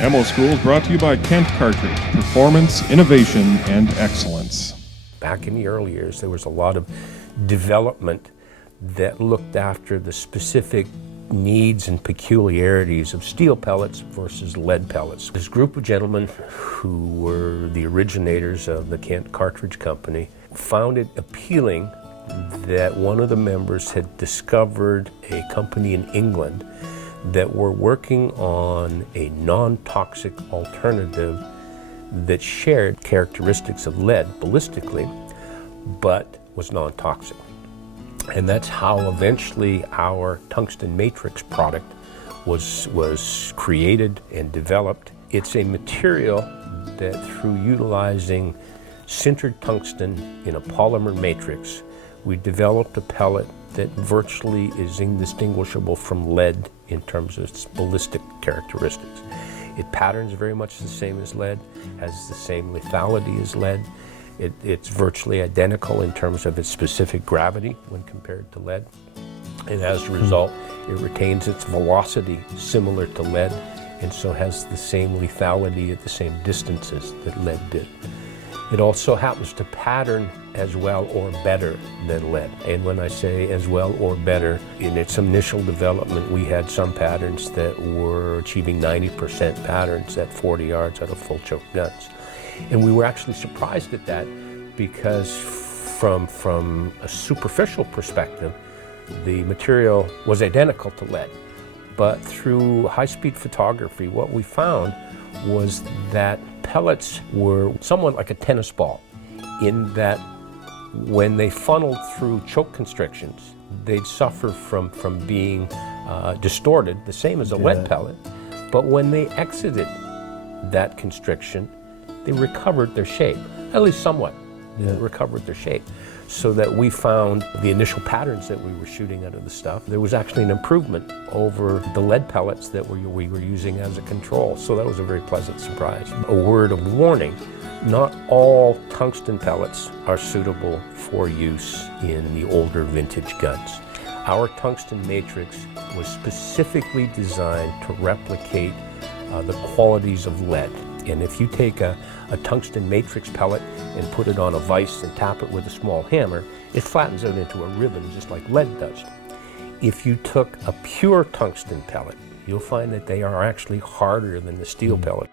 Ammo School is brought to you by Kent Cartridge, performance, innovation, and excellence. Back in the early years, there was a lot of development that looked after the specific needs and peculiarities of steel pellets versus lead pellets. This group of gentlemen who were the originators of the Kent Cartridge Company found it appealing that one of the members had discovered a company in England that were working on a non-toxic alternative that shared characteristics of lead ballistically, but was non-toxic. And that's how eventually our tungsten matrix product was created and developed. It's a material that, through utilizing sintered tungsten in a polymer matrix, we developed a pellet that virtually is indistinguishable from lead in terms of its ballistic characteristics. It patterns very much the same as lead, has the same lethality as lead. It's virtually identical in terms of its specific gravity when compared to lead. And as a result, it retains its velocity similar to lead, and so has the same lethality at the same distances that lead did. It also happens to pattern as well or better than lead. And when I say as well or better, in its initial development, we had some patterns that were achieving 90% patterns at 40 yards out of full choke guns. And we were actually surprised at that because from a superficial perspective, the material was identical to lead. But through high-speed photography, what we found was that pellets were somewhat like a tennis ball, in that when they funneled through choke constrictions, they'd suffer from being distorted, the same as a lead pellet. But when they exited that constriction, they recovered their shape, at least somewhat. They recovered their shape, so that we found the initial patterns that we were shooting out of the stuff. There was actually an improvement over the lead pellets that we were using as a control, so that was a very pleasant surprise. A word of warning, not all tungsten pellets are suitable for use in the older vintage guns. Our tungsten matrix was specifically designed to replicate the qualities of lead. And if you take a tungsten matrix pellet and put it on a vise and tap it with a small hammer, it flattens out into a ribbon just like lead does. If you took a pure tungsten pellet, you'll find that they are actually harder than the steel pellet.